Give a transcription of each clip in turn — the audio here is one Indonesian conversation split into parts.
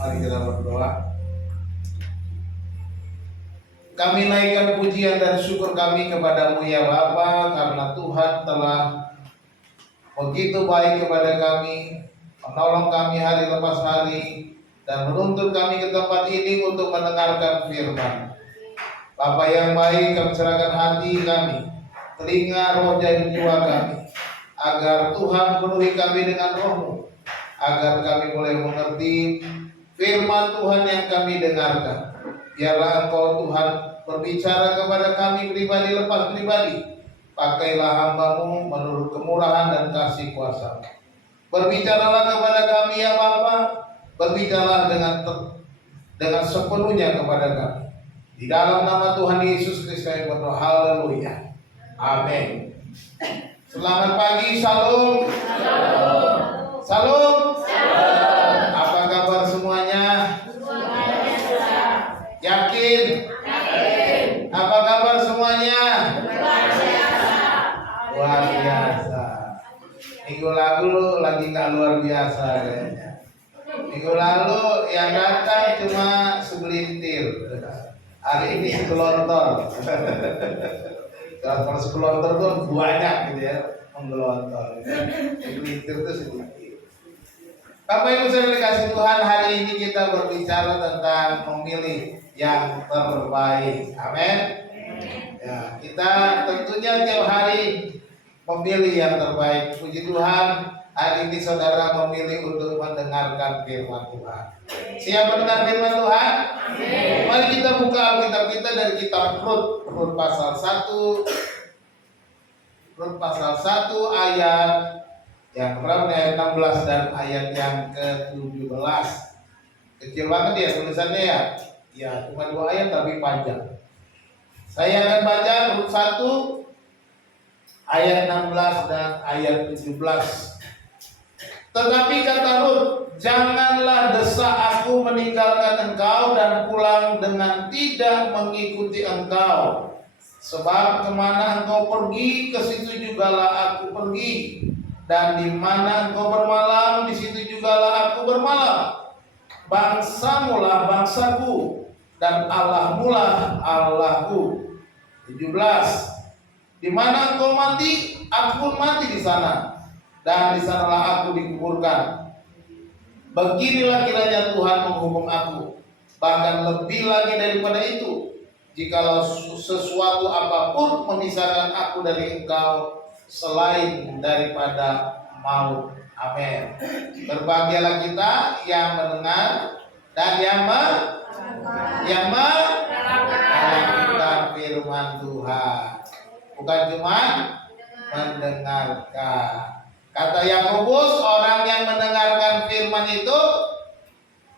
Mari kita berdoa. Kami naikkan pujian dan syukur kami kepadamu ya Bapa, karena Tuhan telah begitu baik kepada kami, menolong kami hari lepas hari, dan menuntun kami ke tempat ini untuk mendengarkan firman. Bapa yang baik, kami serahkan hati kami, telinga, roh, dan jiwa kami, agar Tuhan penuhi kami dengan roh-Mu, agar kami boleh mengerti firman Tuhan yang kami dengarkan. Biarlah Engkau Tuhan berbicara kepada kami pribadi lepas pribadi. Pakailah hamba-Mu menurut kemurahan dan kasih kuasa. Berbicaralah kepada kami ya Bapa, berbicaralah dengan sepenuhnya kepada kami. Di dalam nama Tuhan Yesus Kristus kami berdoa. Haleluya. Amin. Selamat pagi, salam. Salam. Apa kabar semuanya? Yakin? Apa kabar semuanya? Luar biasa. Minggu lalu lagi nggak luar biasa kayaknya. Minggu lalu yang datang cuma segelintir. Hari ini segelontor. Kalau segelontor tuh banyak gitu ya, menggelontor. Segelintir itu sedikit. Bapak Ibu saudara dikasih Tuhan, hari ini kita berbicara tentang memilih yang terbaik. Amin. Ya, kita tentunya tiap hari memilih yang terbaik. Puji Tuhan, hari ini saudara memilih untuk mendengarkan firman Tuhan. Siap mendengar firman Tuhan? Amin. Mari kita buka Alkitab kita dari kitab Rut pasal 1. Rut pasal 1 ayat yang berapa, ayat 16 dan ayat yang ke-17. Kecil banget ya tulisannya ya. Ya, cuma 2 ayat tapi panjang. Saya akan baca Rut 1 ayat 16 dan ayat 17. Tetapi kata Rut, janganlah desak aku meninggalkan engkau dan pulang dengan tidak mengikuti engkau. Sebab kemana engkau pergi, ke situ jugalah aku pergi. Dan di mana engkau bermalam, di situ jugalah aku bermalam. Bangsamulah bangsaku, dan Allahmulah Allahku. 17. Di mana engkau mati, aku pun mati di sana, dan di sanalah aku dikuburkan. Beginilah kiranya Tuhan menghukum aku, bahkan lebih lagi daripada itu, jikalau sesuatu apapun memisahkan aku dari engkau selain daripada maut. Amin. Berbahagialah kita yang mendengar dan yang mendengarkan firman Tuhan, bukan cuma mendengarkan. Kata Yakobus, orang yang mendengarkan firman itu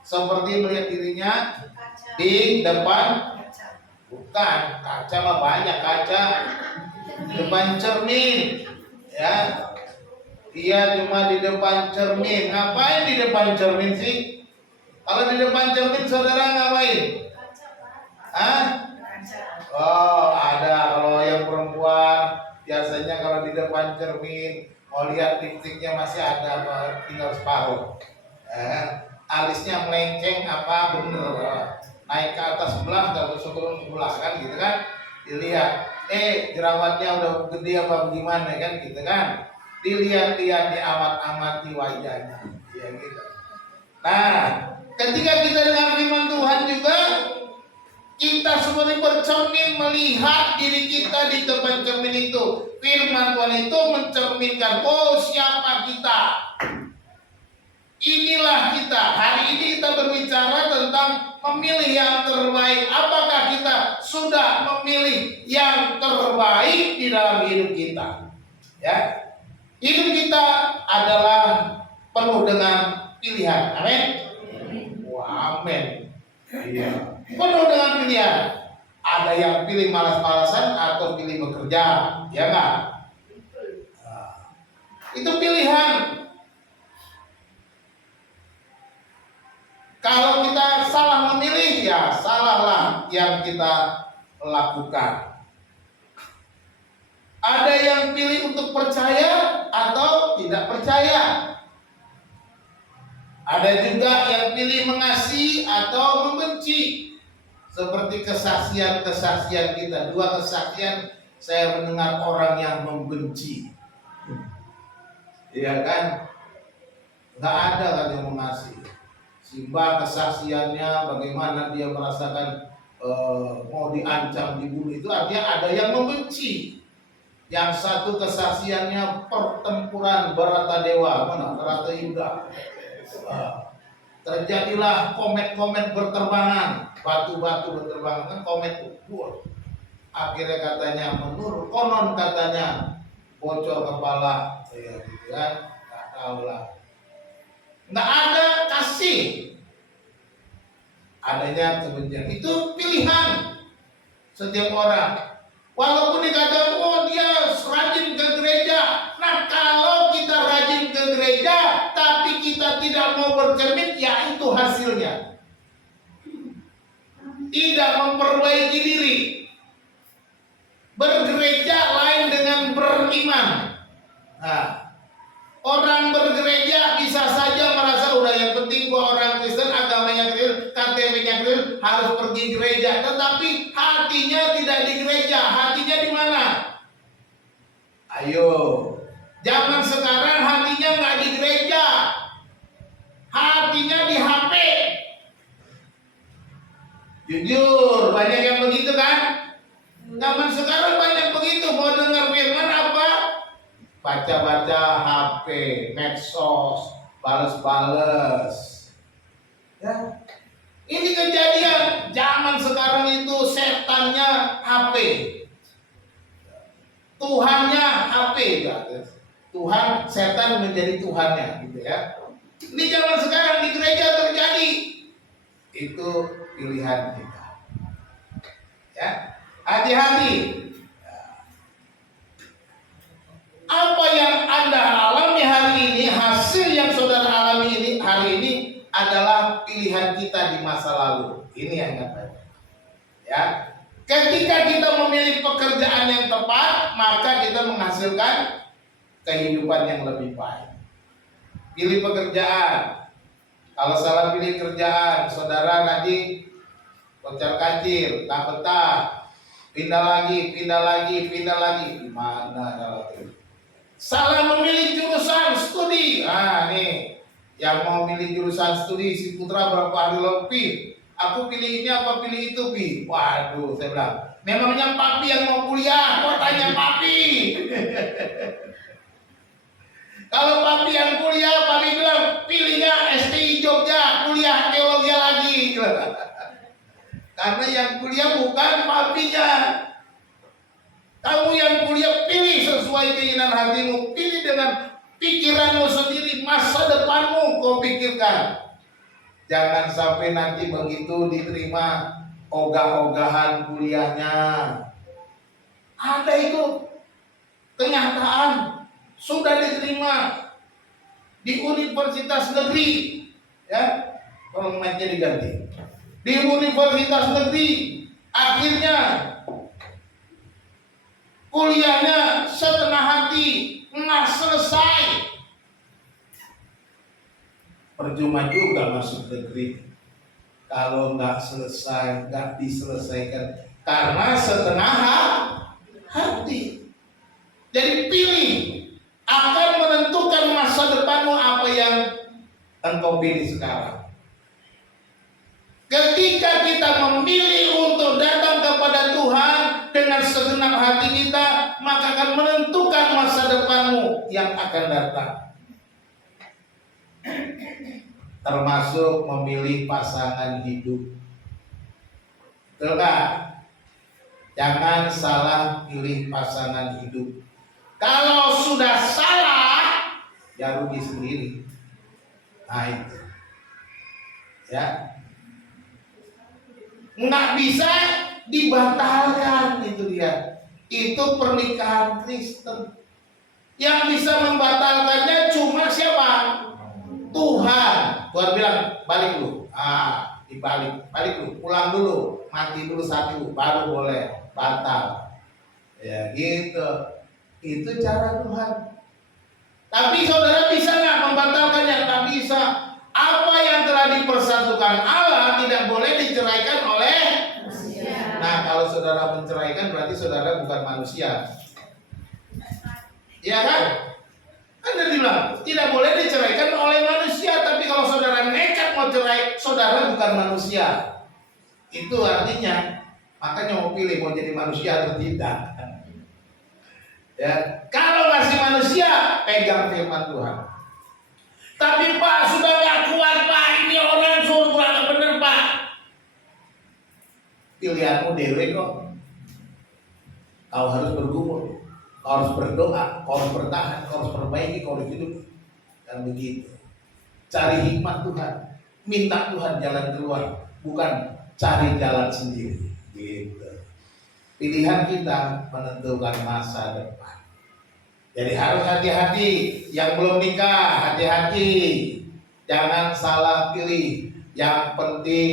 seperti melihat dirinya di depan, bukan kaca, mah banyak kaca, di depan cermin, ya. Dia cuma di depan cermin. Ngapain di depan cermin sih? Kalau di depan cermin saudara ngapain? Hah? Oh, ada. Kalau yang perempuan biasanya kalau di depan cermin mau lihat titiknya masih ada, tinggal separuh. Alisnya melenceng apa bener, naik ke atas sebelah, nggak bisa turun sebelah kan, gitu kan? Dilihat, jerawatnya udah gede apa gimana kan, gitu kan? Dilihat-lihat, diamat-amati wajahnya, ya gitu. Nah, ketika kita dengar firman Tuhan juga, kita seperti bercermin melihat diri kita di depan cermin itu. Firman Tuhan itu mencerminkan, oh siapa kita. Inilah kita. Hari ini kita berbicara tentang memilih yang terbaik. Apakah kita sudah memilih yang terbaik di dalam hidup kita? Ya. Hidup kita adalah penuh dengan pilihan. Amin. Wah, amin. Iya. Penuh dengan pilihan. Ada yang pilih malas-malasan atau pilih bekerja, ya enggak? Itu pilihan. Kalau kita salah memilih, ya salahlah yang kita lakukan. Ada yang pilih untuk percaya atau tidak percaya. Ada juga yang pilih mengasihi atau membenci. Seperti kesaksian-kesaksian kita. 2 kesaksian saya mendengar orang yang membenci. Iya kan? Nggak ada kan yang mengasihi. Simba kesaksiannya bagaimana dia merasakan mau diancam, dibunuh, itu artinya ada yang membenci. Yang satu kesaksiannya pertempuran Baratadewa, mana Baratayuda. Terjadilah komet-komet berterbangan, batu-batu berterbangan, kan komet ukur. Akhirnya katanya menurut konon katanya bocor kepala, ya gitu kan, nggak tahu lah. Nggak ada kasih, adanya kebencian. Itu pilihan setiap orang. Walaupun dikatakan, oh dia rajin ke gereja. Nah kalau kita rajin ke gereja, tapi kita tidak mau bercermin, ya itu hasilnya. Tidak memperbaiki diri. Bergereja lain dengan beriman. Nah, orang bergereja bisa saja merasa udah yang penting gua orang Kristen, agamanya Kristen, KTP-nya Kristen, harus pergi gereja. Tetapi hatinya tidak di gereja, hatinya di mana? Ayo, zaman sekarang hatinya nggak di gereja, hatinya di HP. Jujur, banyak yang begitu kan? Zaman sekarang banyak begitu, mau dengar firman apa? Baca-baca HP, medsos, bales-bales. Ya. Ini kejadian zaman sekarang itu setannya HP. Tuhannya HP ya. Tuhan, setan menjadi Tuhannya gitu ya. Ini zaman sekarang di gereja terjadi. Itu pilihan kita. Ya. Hati-hati. Apa yang Anda alami hari ini, hasil yang saudara alami ini hari ini adalah pilihan kita di masa lalu. Ini yang ingat baik. Ya. Ketika kita memilih pekerjaan yang tepat, maka kita menghasilkan kehidupan yang lebih baik. Pilih pekerjaan. Kalau salah pilih kerjaan, saudara nanti kocar kacir, tak betah, pindah lagi. Gimana kalau itu? Salah memilih jurusan studi. Nah nih, yang mau pilih jurusan studi, si Putra berapa hari lebih. Aku pilih ini apa pilih itu, Pi? Waduh, saya bilang, memangnya papi yang mau kuliah, kok tanya papi? Kalau papi yang kuliah, papi bilang, pilihnya STI Jogja, kuliah teologi lagi. Karena yang kuliah bukan papinya. Kamu yang kuliah, pilih sesuai keinginan hatimu, pilih dengan pikiranmu sendiri, masa depanmu kau pikirkan. Jangan sampai nanti begitu diterima ogah-ogahan kuliahnya. Ada itu kenyataan, sudah diterima di universitas negeri, ya, tolong mic-nya diganti. Di universitas negeri, akhirnya kuliahnya setengah hati, nggak selesai. Percuma juga masuk negeri kalau nggak selesai, nggak diselesaikan karena setengah hati. Jadi pilih, akan menentukan masa depanmu apa yang engkau pilih sekarang. Ketika kita memilih untuk datang kepada Tuhan dengan segenap hati kita, maka akan menentukan masa depanmu yang akan datang. Termasuk memilih pasangan hidup. Betul nggak? Jangan salah pilih pasangan hidup. Kalau sudah salah, ya rugi sendiri. Nah itu, ya, nggak bisa dibatalkan, itu dia. Itu pernikahan Kristen. Yang bisa membatalkannya cuma siapa? Tuhan. Tuhan bilang balik dulu. Balik dulu, pulang dulu, mati dulu satu, baru boleh batal. Ya gitu. Itu cara Tuhan. Tapi saudara bisa nggak membatalkannya? Tak bisa. Apa yang telah dipersatukan Allah tidak Kalau saudara menceraikan berarti saudara bukan manusia. Iya kan? Kan dia bilang tidak boleh diceraikan oleh manusia, tapi kalau saudara nekat mau cerai, saudara bukan manusia. Itu artinya, makanya mau pilih mau jadi manusia atau tidak. Ya, kalau masih manusia, pegang firman Tuhan. Tapi Pak, sudah gak kuat Pak, ini orang suruh gak bener Pak. Pilihanmu dewe kok. Kau harus bergumul, kau harus berdoa, kau harus bertahan, kau harus perbaiki, kau harus hidup. Dan begitu. Cari hikmat Tuhan, minta Tuhan jalan keluar, bukan cari jalan sendiri. Gitu. Pilihan kita menentukan masa depan. Jadi harus hati-hati. Yang belum nikah, hati-hati. Jangan salah pilih. Yang penting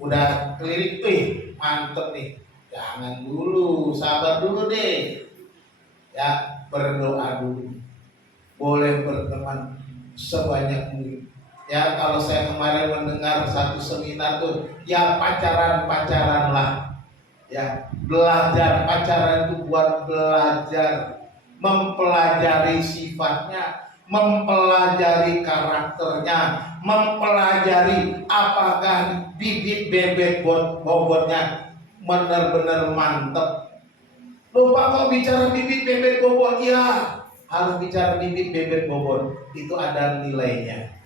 udah kelirik, mantep nih. Jangan dulu, sabar dulu deh. Ya, berdoa dulu. Boleh berteman sebanyak mungkin. Ya, kalau saya kemarin mendengar satu seminar tuh, ya pacaran lah. Ya, belajar pacaran itu buat belajar, mempelajari sifatnya, mempelajari karakternya, mempelajari apakah bibit bebek bobotnya benar-benar mantep. Lupa kok bicara bibit bebek bobot, ya harus bicara bibit bebek bobot, itu ada nilainya.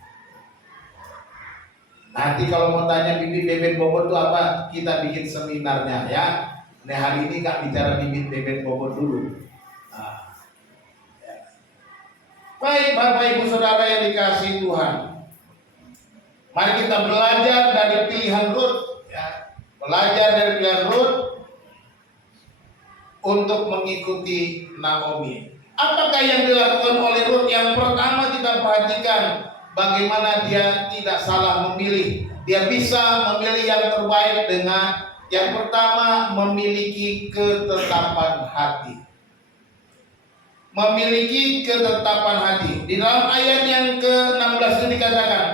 Nanti kalau mau tanya bibit bebek bobot itu apa, kita bikin seminarnya ya. Nah hari ini gak bicara bibit bebek bobot dulu. Nah, ya. Baik Bapak Ibu Saudara yang dikasihi Tuhan, mari kita belajar dari pilihan Rut, ya. Belajar dari pilihan Rut untuk mengikuti Naomi. Apakah yang dilakukan oleh Rut? Yang pertama kita perhatikan bagaimana dia tidak salah memilih. Dia bisa memilih yang terbaik dengan yang pertama, memiliki ketetapan hati. Memiliki ketetapan hati. Di dalam ayat yang ke-16 ini dikatakan,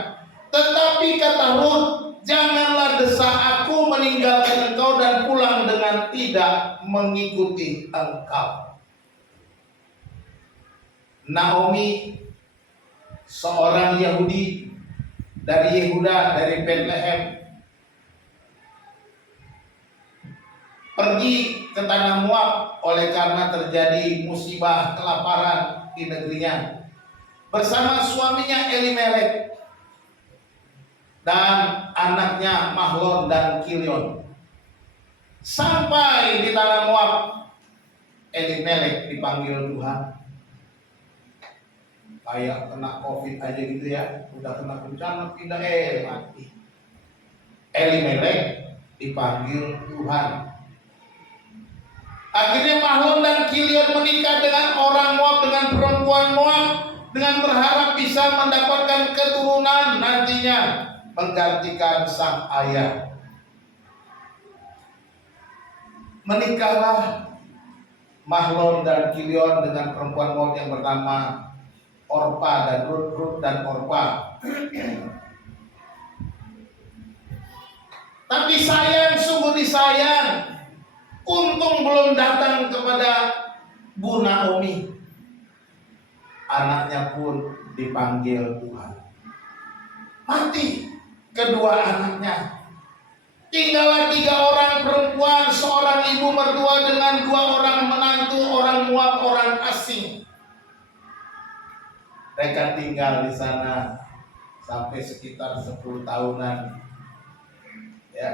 tetapi kata Rut, janganlah desak aku meninggalkan engkau dan pulang dengan tidak mengikuti engkau. Naomi, seorang Yahudi dari Yehuda, dari Bethlehem, pergi ke tanah Moab oleh karena terjadi musibah kelaparan di negerinya, bersama suaminya Elimelek dan anaknya Mahlon dan Kilion. Sampai di tanah Moab, Elimelek dipanggil Tuhan. Kayak kena COVID aja gitu ya, udah kena bencana pindah mati. Elimelek dipanggil Tuhan. Akhirnya Mahlon dan Kilion menikah dengan orang Moab, dengan perempuan Moab, dengan berharap bisa mendapatkan keturunan nantinya menggantikan sang ayah. Menikahlah Mahlon dan Kilion dengan perempuan Moab yang bernama Orpa dan Rut dan Orpa. Tapi sayang, sungguh disayang, untung belum datang kepada Bu Naomi. Anaknya pun dipanggil Tuhan. Mati kedua anaknya. Tinggallah 3 orang perempuan, seorang ibu mertua dengan 2 orang menantu, orang Moab, orang asing. Mereka tinggal di sana sampai sekitar 10 tahunan. Ya.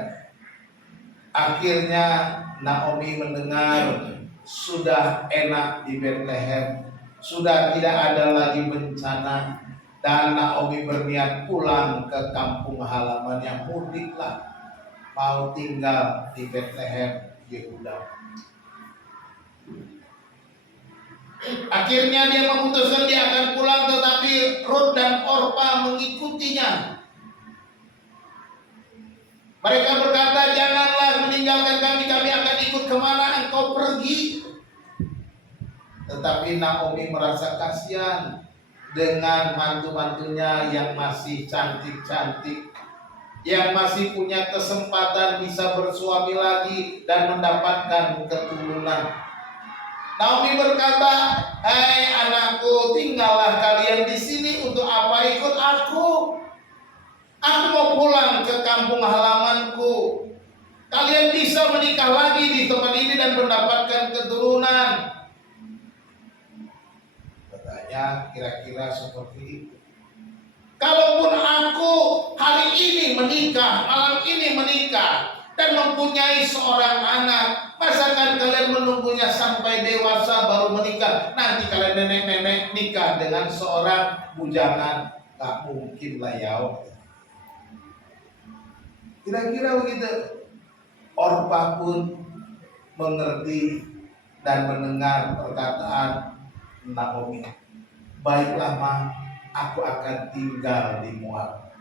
Akhirnya Naomi mendengar sudah enak di Bethlehem, sudah tidak ada lagi bencana, dan Naomi berniat pulang ke kampung halamannya, mudiklah, mau tinggal di Bethlehem, Yehuda. Akhirnya dia memutuskan dia akan pulang, tetapi Rut dan Orpa mengikutinya. Mereka berkata, janganlah meninggalkan kami, kami akan ikut kemana engkau pergi. Tetapi Naomi merasa kasihan dengan mantu-mantunya yang masih cantik-cantik. yang masih punya kesempatan bisa bersuami lagi dan mendapatkan keturunan. Naomi berkata, "Hai anakku, tinggallah kalian di sini. Untuk apa ikut aku? Aku mau pulang ke kampung halamanku. Kalian bisa menikah lagi di tempat ini dan mendapatkan keturunan." Katanya kira-kira seperti itu. Kalaupun aku hari ini menikah, malam ini menikah, dan mempunyai seorang anak, masakan kalian menunggunya sampai dewasa baru menikah? Nanti kalian nenek-nenek nikah dengan seorang bujangan. Tak mungkin lah ya. Kira-kira begitu. Orpa pun mengerti dan mendengar perkataan Naomi. Baiklah ma, aku akan tinggal di Moab.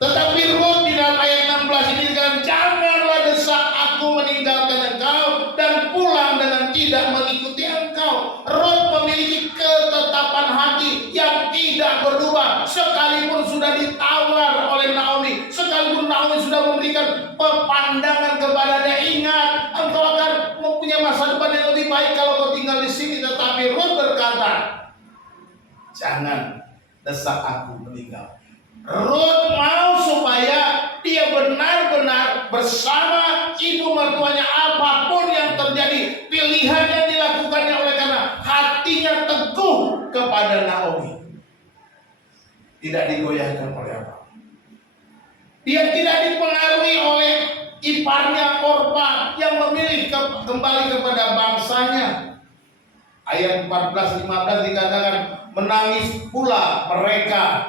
Tetapi Rut di dalam ayat 16 ini dikatakan, janganlah desak aku meninggalkan engkau dan pulang dengan tidak mengikuti engkau. Rut memiliki ketetapan hati yang tidak berubah sekalipun sudah ditawar oleh Naomi, sekalipun Naomi sudah memberikan pepandangan kepadanya, ingat engkau akan mempunyai masa depan yang lebih baik kalau kau tinggal di sini. Tetapi Rut berkata, jangan desak aku meninggal. Rut mau supaya dia benar-benar bersama ibu mertuanya, apapun yang terjadi, pilihannya dilakukannya oleh karena hatinya teguh kepada Naomi, tidak digoyahkan oleh apa. Dia tidak dipengaruhi oleh iparnya Orpa yang memilih kembali kepada bangsanya. Ayat 14-15 dikatakan, menangis pula mereka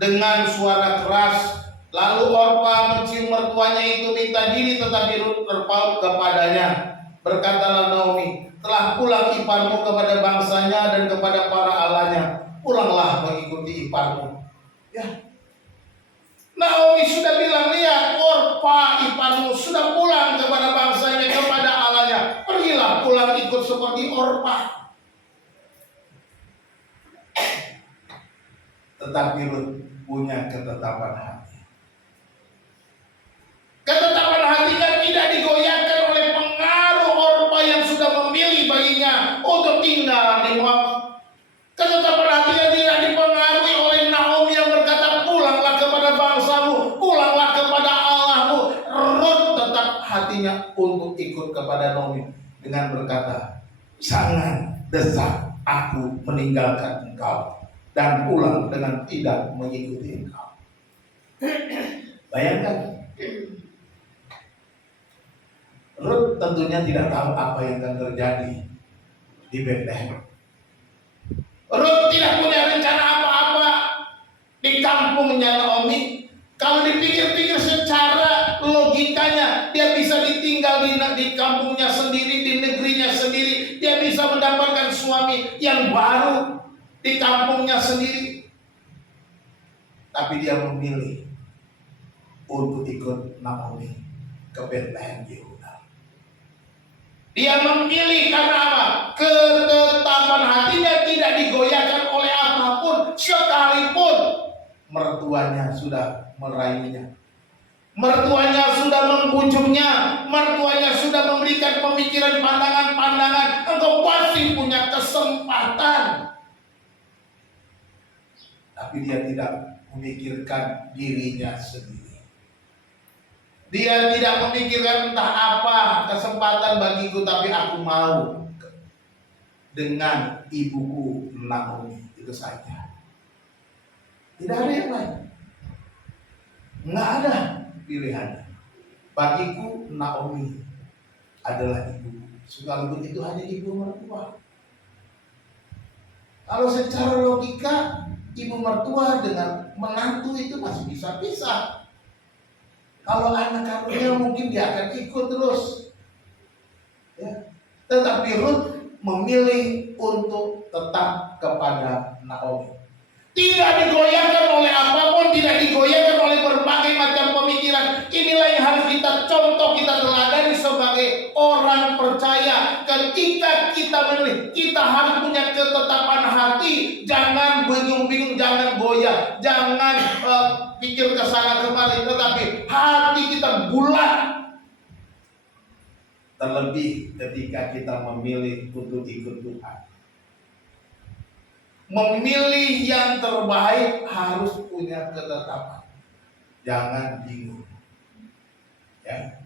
dengan suara keras. Lalu Orpa mencium mertuanya itu minta diri, tetapi Rut terpaut kepadanya. Berkatalah Naomi, telah pulang iparmu kepada bangsanya dan kepada para allahnya. Pulanglah mengikuti iparmu. Ya, Naomi sudah bilang, lihat Orpa iparmu sudah pulang kepada bangsanya, kepada allahnya. Pergilah pulang ikut seperti Orpa. Tetapi Rut punya ketetapan hati. Ketetapan hatinya tidak digoyahkan oleh pengaruh Orpa yang sudah memilih baginya untuk tinggal di Moab. Ketetapan hatinya tidak dipengaruhi oleh Naomi yang berkata, pulanglah kepada bangsamu, pulanglah kepada Allahmu. Rut tetap hatinya untuk ikut kepada Naomi dengan berkata, jangan desak aku meninggalkan engkau dan pulang dengan tidak mengikuti engkau. Bayangkan, Rut tentunya tidak tahu apa yang akan terjadi di Bethlehem. Rut tidak punya rencana apa-apa di kampungnya Naomi. Kalau dipikir-pikir secara logikanya, dia bisa ditinggal di kampungnya sendiri, di negerinya sendiri. Dia bisa mendapatkan suami yang baru di kampungnya sendiri. Tapi dia memilih untuk ikut Naomi ke Bethlehem Yehuda. Dia memilih karena apa? Ketetapan hatinya tidak digoyahkan oleh apapun, sekalipun mertuanya sudah meraihnya, mertuanya sudah membujuknya, mertuanya sudah memberikan pemikiran, pandangan-pandangan, engkau pasti punya kesempatan. Tapi dia tidak memikirkan dirinya sendiri. Dia tidak memikirkan entah apa kesempatan bagiku, tapi aku mau dengan ibuku Naomi, itu saja. Tidak ada yang lain. Nggak ada pilihan. Bagiku Naomi adalah ibuku. Sekalipun itu hanya ibu mertua. Kalau secara logika, ibu mertua dengan menantu itu masih bisa pisah. Kalau anak kandungnya mungkin dia akan ikut terus. Ya. Tetapi Rut memilih untuk tetap kepada Naomi. Tidak digoyahkan oleh apapun, tidak digoyahkan oleh berbagai macam pemikiran. Inilah yang harus kita contoh, kita teladani sebagai orang percaya. Ketika kita memilih, kita harus punya ketetapan hati. Jangan bingung-bingung, jangan goyah, jangan pikir mikir ke sana kemari, tetapi hati kita bulat. Terlebih ketika kita memilih untuk ikut Tuhan. Memilih yang terbaik harus punya ketetapan. Jangan bingung. Ya.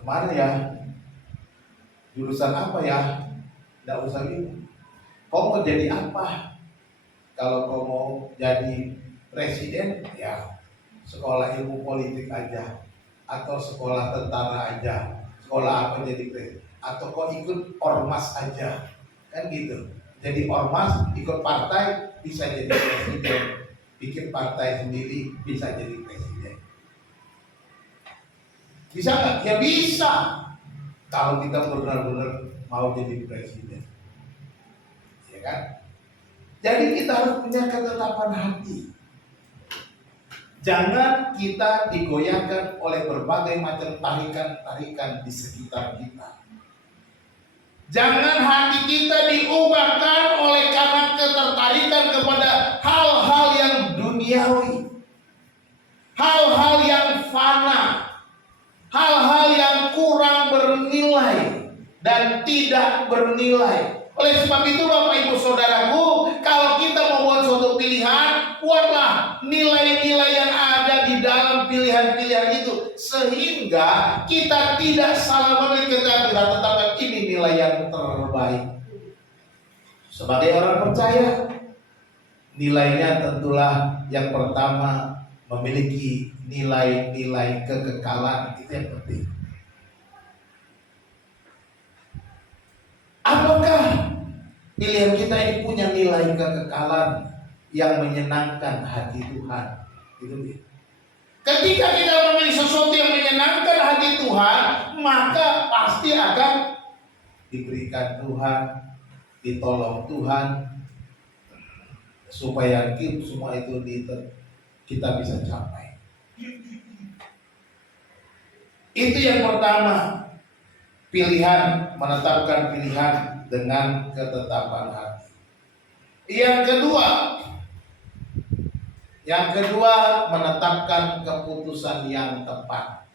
Kemana ya? Jurusan apa ya? Tidak usah bingung. Kau mau jadi apa? Kalau kau mau jadi presiden, ya sekolah ilmu politik aja, atau sekolah tentara aja, sekolah apa jadi presiden, atau kau ikut ormas aja, kan gitu. Jadi ormas ikut partai bisa jadi presiden, bikin partai sendiri bisa jadi presiden. Bisa nggak? Ya bisa. Kalau kita benar-benar mau jadi presiden, ya kan? Jadi kita harus punya ketetapan hati. Jangan kita digoyahkan oleh berbagai macam tarikan-tarikan di sekitar kita. Jangan hati kita diubahkan oleh karena ketertarikan kepada hal-hal yang duniawi, hal-hal yang fana, hal-hal yang kurang bernilai dan tidak bernilai. Oleh sebab itu Bapak Ibu Saudaraku, kalau kita membuat suatu pilihan, buatlah nilai-nilai yang ada di dalam pilihan-pilihan itu, sehingga kita tidak salah memilih ketika tetapkan ini nilai yang terbaik. Sebagai orang percaya, nilainya tentulah yang pertama memiliki nilai-nilai kekekalan, itu yang penting. Apakah pilihan kita ini punya nilai kekekalan yang menyenangkan hati Tuhan? Itu dia. Ketika kita memilih sesuatu yang menyenangkan hati Tuhan, maka pasti akan diberikan Tuhan, ditolong Tuhan, supaya semua itu kita bisa capai. Itu yang pertama. Pilihan, menetapkan pilihan dengan ketetapan hati. Yang kedua menetapkan keputusan yang tepat.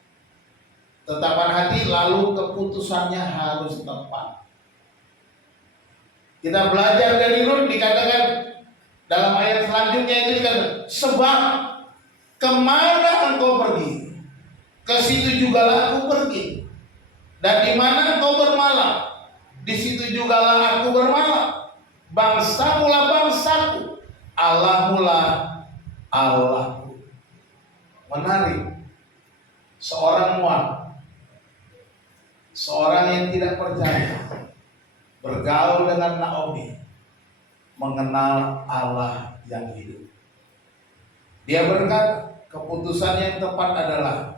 Ketetapan hati lalu keputusannya harus tepat. Kita belajar dari Rut, dikatakan dalam ayat selanjutnya itu dikatakan, sebab kemana engkau pergi, ke situ jugalah aku pergi. Dan di mana engkau bermalam, di situ jugalah aku bermalam. Bangsamu lah bangsaku, Allahmu lah Allahku. Menarik. Seorang Moab, seorang yang tidak percaya, bergaul dengan Naomi, mengenal Allah yang hidup. Dia berkata, keputusan yang tepat adalah,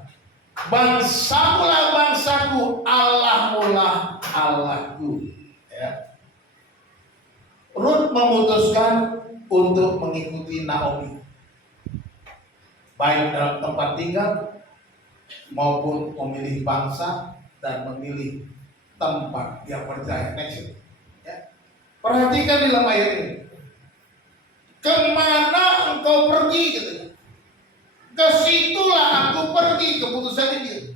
bangsamu lah bangsaku, Allahmu lah Allahku. Ya. Rut memutuskan untuk mengikuti Naomi, baik dalam tempat tinggal maupun memilih bangsa dan memilih tempat dia percaya. Next. Ya. Perhatikan di dalam ayat ini. Kemana engkau pergi? Gitu. Kesitulah aku pergi, keputusan itu.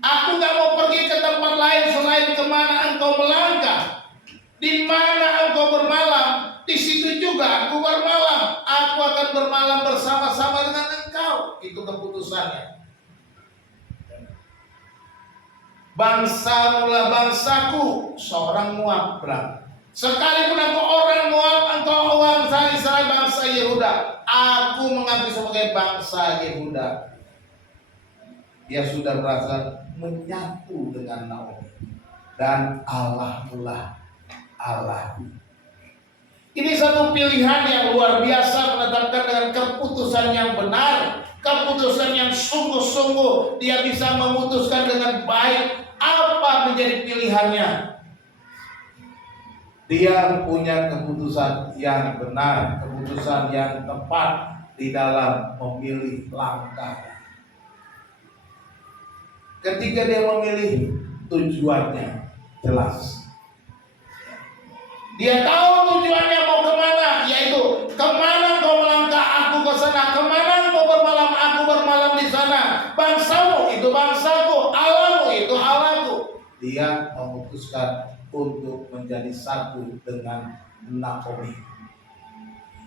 Aku gak mau pergi ke tempat lain selain kemana engkau melangkah. Di mana engkau bermalam, di situ juga aku bermalam. Aku akan bermalam bersama-sama dengan engkau. Itu keputusannya. Bangsamu lah bangsaku, seorang Moab bilang. Sekalipun aku orang Moab, engkau orang Israel, bangsa Yehuda, aku mengaku sebagai bangsa Yehuda. Dia sudah merasa menyatu dengan Naomi, dan Allahmu lah Allahku. Ini satu pilihan yang luar biasa, menetapkan dengan keputusan yang benar, keputusan yang sungguh-sungguh. Dia bisa memutuskan dengan baik apa menjadi pilihannya. Dia punya keputusan yang benar, keputusan yang tepat di dalam memilih langkah. Ketika dia memilih, tujuannya jelas. Dia tahu tujuannya mau kemana, yaitu kemana kau melangkah, aku ke sana. Kemana kau bermalam, bermalam di sana. Bangsamu itu bangsaku, Allahmu itu Allahku. Dia memutuskan untuk menjadi satu dengan Naomi.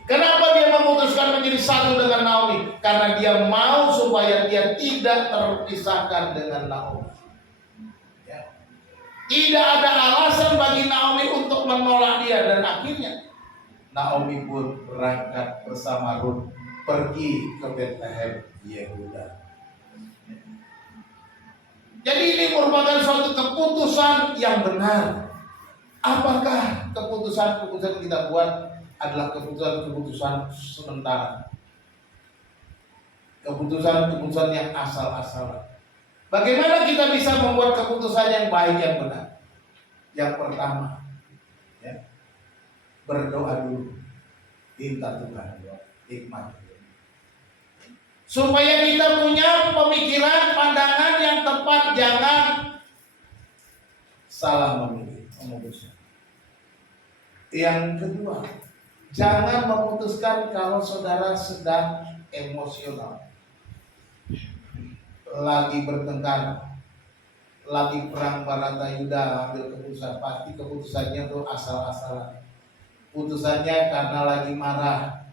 Kenapa dia memutuskan menjadi satu dengan Naomi? Karena dia mau supaya dia tidak terpisahkan dengan Naomi. Ya. Tidak ada alasan bagi Naomi untuk menolak dia, dan akhirnya Naomi pun berangkat bersama Rut pergi ke Bethlehem Yehuda. Jadi ini merupakan suatu keputusan yang benar. Apakah keputusan kita buat adalah keputusan sementara? Keputusan yang asal-asalan. Bagaimana kita bisa membuat keputusan yang baik, yang benar? Yang pertama, ya, berdoa dulu, minta Tuhan hikmat, supaya kita punya pemikiran, pandangan yang tepat, jangan salah memilih, memutuskan. Yang kedua, jangan memutuskan kalau saudara sedang emosional, lagi bertengkar, lagi perang Baratayuda, ambil keputusan, pasti keputusannya tuh asal-asalan. Putusannya karena lagi marah.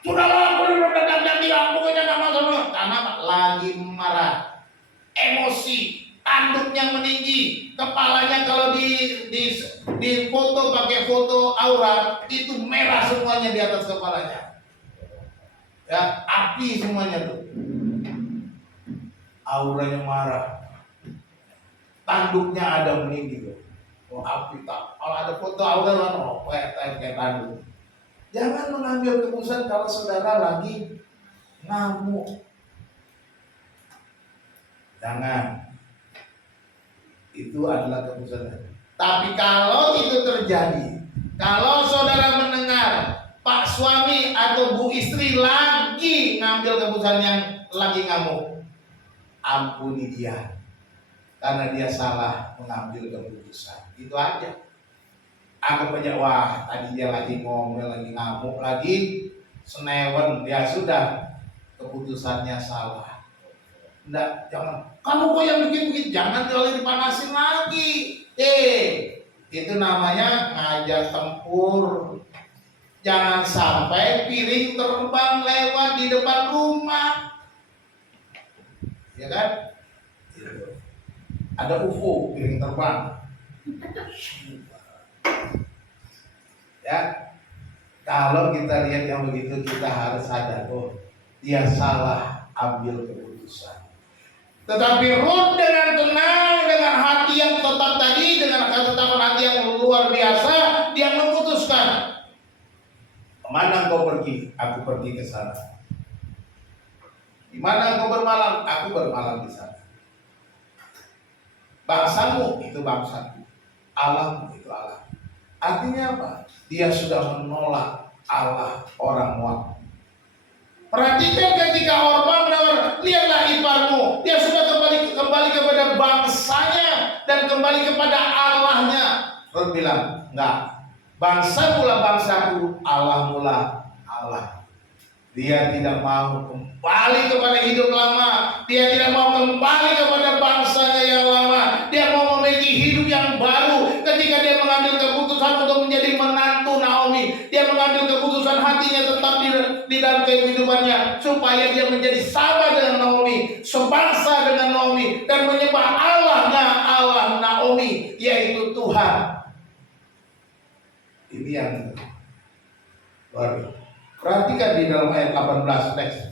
Sudahlah, aku udah bilang, pokoknya nggak mau, karena lagi marah, emosi, tanduknya meninggi, kepalanya kalau di foto pakai foto aura itu merah semuanya di atas kepalanya, ya, api semuanya tuh, auranya marah, tanduknya ada meninggi tuh. Oh, api tak. Kalau ada foto aura kan, oh, kayak tanduk. Jangan mengambil keputusan kalau saudara lagi ngamuk. Jangan. Itu adalah keputusan. Tapi kalau itu terjadi, kalau saudara mendengar Pak suami atau Bu istri lagi ngambil keputusan yang lagi ngamuk, ampuni dia. Karena dia salah mengambil keputusan. Itu aja. Anggap aja, wah tadi dia lagi ngomel, lagi ngamuk, lagi senewen. Ya sudah, keputusannya salah. Enggak, jangan. Kamu kok yang bikin-bikin? Jangan terlalu dipanasin lagi. Itu namanya ngajak tempur. Jangan sampai piring terbang lewat di depan rumah. Ya kan? Ada UFO piring terbang. Ya, kalau kita lihat yang begitu, kita harus sadar, oh, dia salah ambil keputusan. Tetapi Rut dengan tenang, dengan hati yang tetap tadi, dengan ketetapan hati yang luar biasa, dia memutuskan, kemana engkau pergi? Aku pergi ke sana. Di mana engkau bermalam? Aku bermalam di sana. Bangsamu itu bangsaku, Allahmu itu Allah. Artinya apa? Dia sudah menolak Allah orang Moab. Perhatikan ketika Orpa menawar, lihatlah iparmu, dia sudah kembali kepada bangsanya dan kembali kepada Allahnya. Rut bilang, enggak, bangsa mula bangsaku, Allah mula Allah. Dia tidak mau kembali kepada hidup lama. Dia tidak mau kembali kepada bangsanya yang lama. Dia mau memiliki hidup yang baru. Ketika dia mengambil keputusan untuk menjadi menantu Naomi, dia mengambil keputusan hatinya tetap di dalam kehidupannya, supaya dia menjadi sama dengan Naomi, sebangsa dengan Naomi, dan menyembah Allahnya, Allah Naomi, yaitu Tuhan. Ini yang baru. Perhatikan di dalam ayat 18 teks.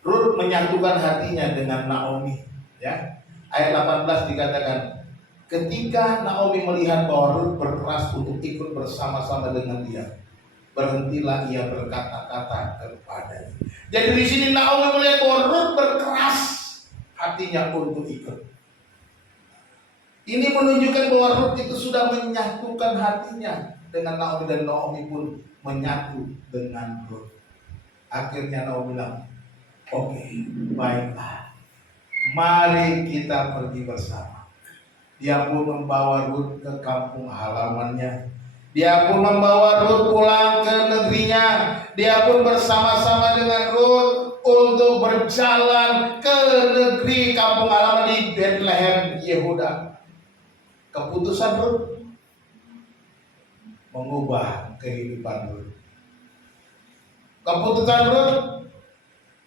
Rut menyatukan hatinya dengan Naomi, ya. Ayat 18 dikatakan, ketika Naomi melihat bahwa Rut berkeras untuk ikut bersama-sama dengan dia, berhentilah ia berkata-kata kepadanya. Jadi di sini Naomi melihat bahwa Rut berkeras hatinya untuk ikut. Ini menunjukkan bahwa Rut itu sudah menyatukan hatinya dengan Naomi, dan Naomi pun menyatu dengan Rut. Akhirnya Naomi bilang, oke, baiklah, mari kita pergi bersama. Dia pun membawa Rut ke kampung halamannya. Dia pun membawa Rut pulang ke negerinya. Dia pun bersama-sama dengan Rut untuk berjalan ke negeri kampung halaman di Bethlehem, Yehuda. Keputusan Rut mengubah kehidupan Rut. Keputusan Rut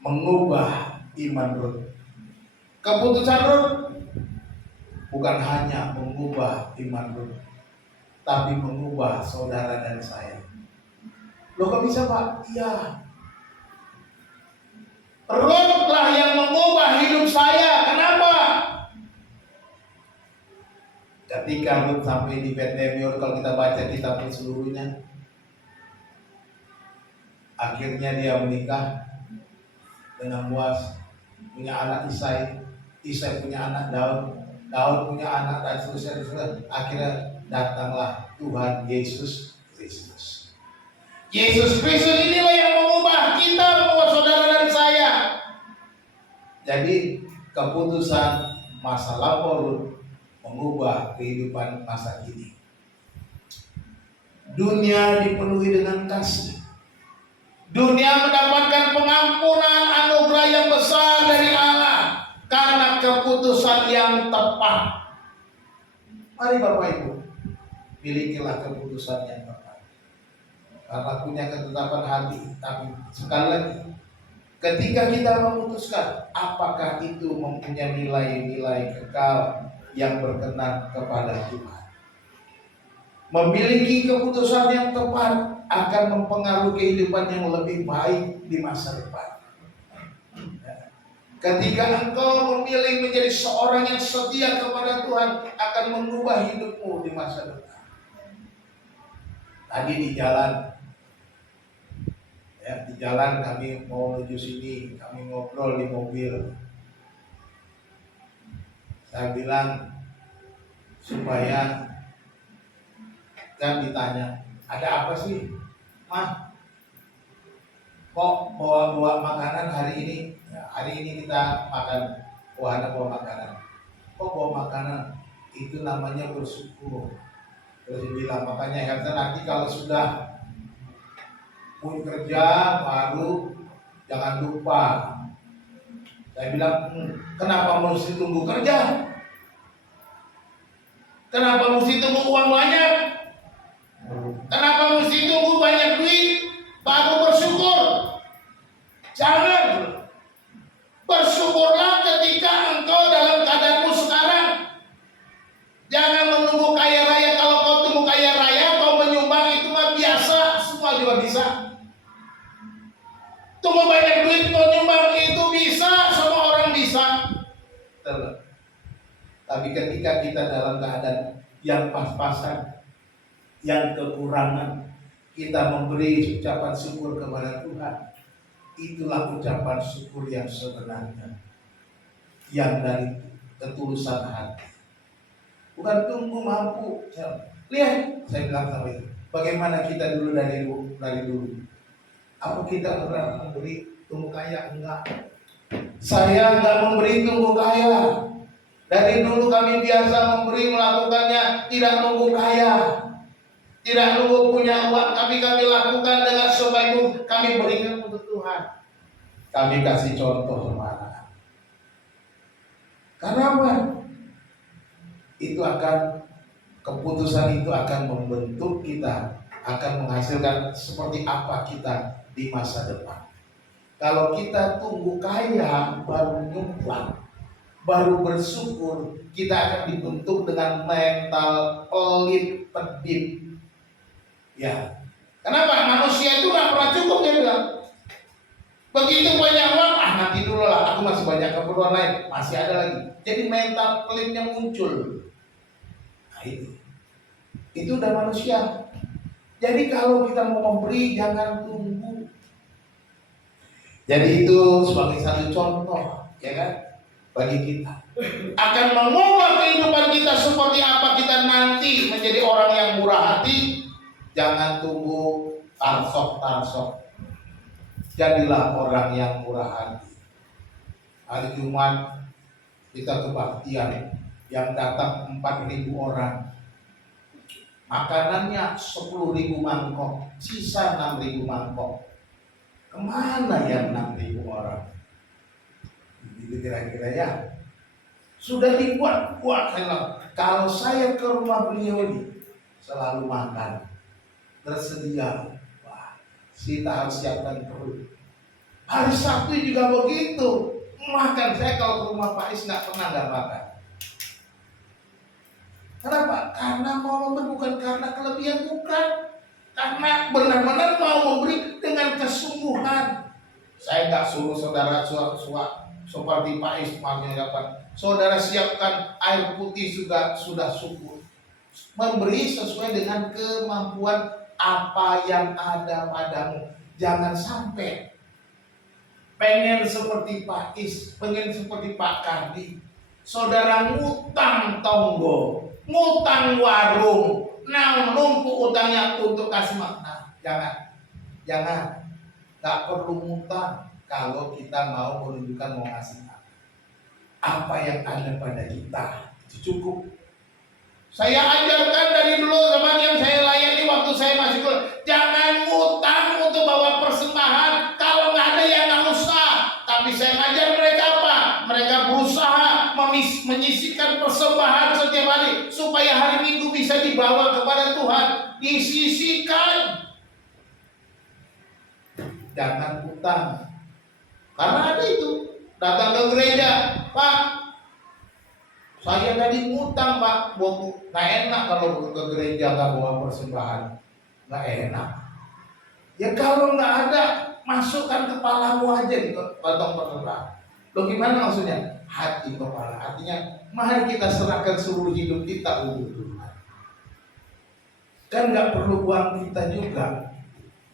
mengubah iman Rut. Keputusan Rut bukan hanya mengubah iman Rut, tapi mengubah saudara dan saya. Loh, kok bisa, Pak? Iya. Rut lah yang mengubah hidup saya. Kenapa? Ketika Rut sampai di Bethlehem, kalau kita baca kitab seluruhnya, akhirnya dia menikah dengan Boaz, punya anak Isai, Isai punya anak Daud, Daud punya anak, dan seterusnya. Akhirnya datanglah Tuhan Yesus Kristus. Yesus Kristus inilah yang mengubah kita, mengubah saudara dan saya. Jadi keputusan masa lampau mengubah kehidupan masa kini. Dunia dipenuhi dengan kasih. Dunia mendapatkan pengampunan anugerah yang besar dari Allah karena keputusan yang tepat. Mari Bapak Ibu, milikilah keputusan yang tepat. Karena punya ketetapan hati. Tapi sekali lagi, ketika kita memutuskan, apakah itu mempunyai nilai-nilai kekal yang berkenan kepada Tuhan. Memiliki keputusan yang tepat akan mempengaruhi kehidupan yang lebih baik di masa depan. Ketika engkau memilih menjadi seorang yang setia kepada Tuhan, akan mengubah hidupmu di masa depan. Tadi di jalan kami mau menuju sini, kami ngobrol di mobil. Saya bilang supaya kan ditanya, ada apa sih, Mah? Kok bawa makanan hari ini? Ya, hari ini kita makan, bawa makanan. Kok bawa makanan? Itu namanya bersyukur. Terus dibilang, makanya Herta nanti kalau sudah pun kerja baru jangan lupa. Saya bilang, kenapa mesti tunggu kerja? Kenapa mesti tunggu uang banyak? Kenapa mesti tunggu banyak duit baru bersyukur? Jangan. Bersyukurlah ketika engkau dalam keadaanmu sekarang. Jangan menunggu kaya raya. Kalau kau tunggu kaya raya, kau menyumbang, itu mah biasa, semua juga bisa. Tunggu banyak duit, kau nyumbang, itu bisa, semua orang bisa. Tapi ketika kita dalam keadaan yang pas-pasan, yang kekurangan, kita memberi ucapan syukur kepada Tuhan. Itulah ucapan syukur yang sebenarnya, yang dari ketulusan hati. Bukan tunggu mampu. Lihat, saya bilang sama itu, bagaimana kita dulu dari dulu. Apa kita pernah memberi tunggu kaya? Enggak. Saya enggak memberi tunggu kaya. Dari dulu kami biasa memberi, melakukannya tidak nunggu kaya, tidak nunggu punya uang, tapi kami lakukan dengan sebaik-baiknya. Kami berikan untuk Tuhan. Kami kasih contoh kemana? Karena apa? Itu akan, keputusan itu akan membentuk kita, akan menghasilkan seperti apa kita di masa depan. Kalau kita tunggu kaya baru nyumbang, baru bersyukur, kita akan dibentuk dengan mental pelit, pedit. Ya, kenapa? Manusia itu nggak pernah cukup, dia bilang. Begitu banyak uang, nanti dulu lah, aku masih banyak keperluan lain, masih ada lagi. Jadi mental pelitnya muncul. Nah itu udah manusia. Jadi kalau kita mau memberi, jangan tunggu. Jadi itu sebagai satu contoh, ya kan, bagi kita. Akan mengubah kehidupan kita seperti apa kita nanti menjadi orang yang murah hati. Jangan tunggu tarsok. Jadilah orang yang murah hati. Hari Jumat kita kebaktian yang datang 4.000 orang. Makanannya 10.000 mangkok, sisa 6.000 mangkok. Kemana yang 6.000 orang? Itu kira-kira ya. Sudah dibuat-buat. Kalau saya ke rumah beliau ini selalu makan, tersedia. Wah, kita harus siapkan perut. Hari Sabtu juga begitu. Makan, saya kalau ke rumah Pak Is nggak pernah nggak makan. Kenapa? Karena mau memberi, bukan karena kelebihan, bukan. Karena benar-benar mau memberi dengan kesungguhan. Saya nggak suruh saudara seperti Pak Is dapat. Saudara siapkan air putih sudah syukur. Memberi sesuai dengan kemampuan apa yang ada padamu. Jangan sampai pengen seperti Pak Is, pengen seperti Pak Kardi. Saudara ngutang tonggo, ngutang warung, numpuk utangnya untuk kasih makna. Jangan, nggak perlu ngutang kalau kita mau menunjukkan mau ngasih apa yang ada pada kita, itu cukup. Saya ajarkan dari dulu teman yang saya layani waktu saya masih kuliah, jangan ngutang untuk bawa persembahan. Kalau nggak ada ya nggak usah. Tapi saya ngajar mereka apa? Mereka berusaha menyisihkan persembahan setiap hari supaya hari Minggu bisa dibawa kepada Tuhan. Disisihkan. Jangan utang. Karena ada itu. Datang ke gereja, Pak, saya tadi ngutang Pak, nggak enak kalau ke gereja nggak bawa persembahan, nggak enak. Ya kalau nggak ada, masukkan kepalamu aja di kantong persembahan. Loh gimana maksudnya? Hati kepala, artinya mari kita serahkan seluruh hidup kita untuk Tuhan. Kan nggak perlu uang kita juga,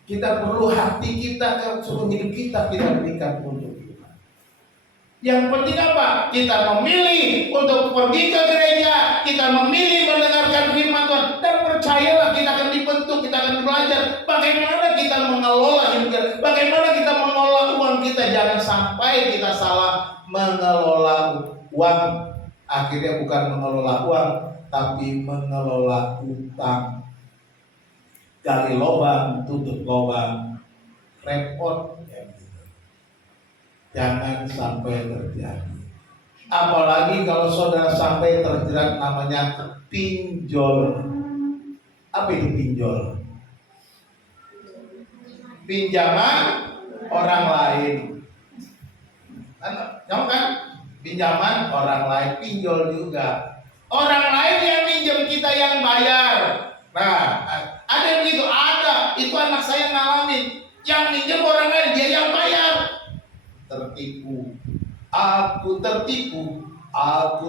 kita perlu hati kita, seluruh hidup kita berikan untuk Tuhan. Yang penting apa? Kita memilih untuk pergi ke gereja, kita memilih mendengarkan firman Tuhan, dan percayalah kita akan dibentuk, kita akan belajar bagaimana kita mengelola hidup kita, bagaimana kita mengelola uang kita. Jangan sampai kita salah mengelola uang, akhirnya bukan mengelola uang, tapi mengelola utang. Gali lubang, tutup lubang, repot. Jangan sampai terjadi. Apalagi kalau saudara sampai terjerat namanya pinjol. Apa itu pinjol? Pinjaman orang lain. Tahu kan? Pinjaman orang lain, pinjol juga. Orang lain yang pinjam, kita yang bayar. Nah, ada yang begitu, ada. Itu anak saya ngalamin. Yang pinjam orang lain, dia yang bayar. Tertipu, aku